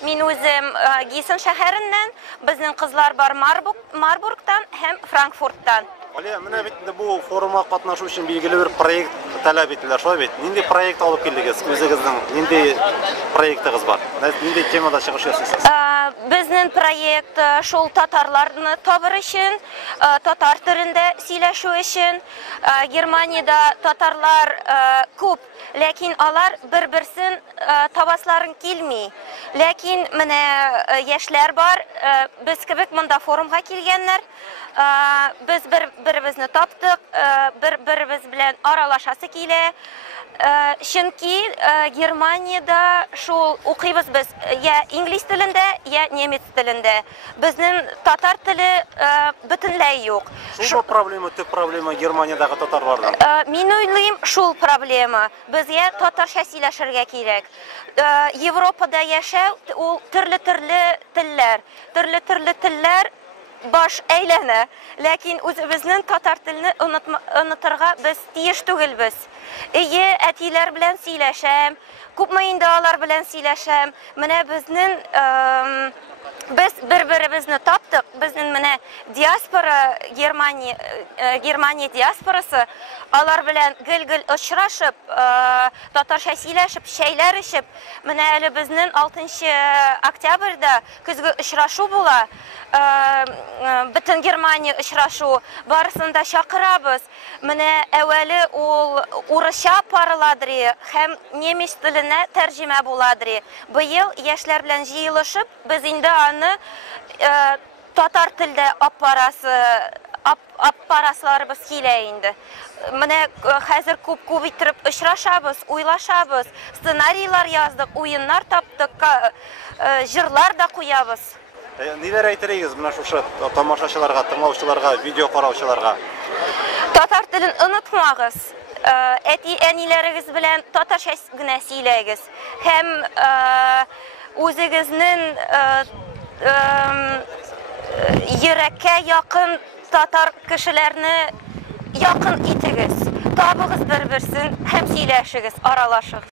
Мин үзем Гисен шәһәреннән, безнең кызлар бар Марбургтан һәм Франкфурттан. Алия, менә бит бу форумга катнашу өчен билгеле бер проект таләп ителәр, шулай бит. Нинди проект алып килдегез? Үзегезнең нинди проектыгыз бар? Нинди темада чыгыш ясыйсыз? Безнең проект шул татарларны табыр өчен, татар телендә сөйләшү өчен. Германиядә татарлар күп, ләкин алар бер-берсен табасларын килми. Ләкин менә яшьләр бар, без кебек монда форумга килгәннәр. Biz bir-birimizni taptık, bir-birimiz bilen aralashası kile. Çünkü Germaniyada şul okuyuz biz ya İngiliz dilinde ya Nemet dilinde. Bizning tatar tili bütünlüğü yok. Şul problema, tüp problema Germaniyadagi tatarlardan. Men o'ylayman şul problema. Bizga tatarcha сөйләшергә кирәк. Yevropada yaşaw ul turli tiller baş eylene. Lakin özümüzün tatar tilini unuturga biz tiyiş түгелбез. Ие, әтиләр белән сөйләшәм, күпме алар белән сөйләшәм. Менә безнең biz bir-birimizni taptık. Bizning менә диаспора Germaniya диаспорасы алар белән гел-гел очрашып, татарча сөйләшеп, шәйләр ичеп, менә әле безнең 6 октябрьдә көзге очрашу була. Bütün Germaniya очрашу барысында чакырабыз. Менә әвәле ул урысча парыладыр һәм немец теленә тәрҗемә буладыр. Быел яшьләр белән җыелышып, без инде аны татар телдә аппарасларыбыз килә инде. Менә хәзер күп итеп очрашабыз, уйлашабыз, сценарийлар яздык, уеннар таптык, җырлар да куябыз. Ниләр әйтерегез менә шушы тамашачыларга, тыңлаучыларга, видео караучыларга? Татар телен онытмагыз. Әни-әниләрегез белән татарча гына сөйләгез. Һәм үзегезнең йөрәккә якын татар кешеләрне якын итегез. Табыгыз бер-берсен һәм сөйләшегез, аралашыгыз.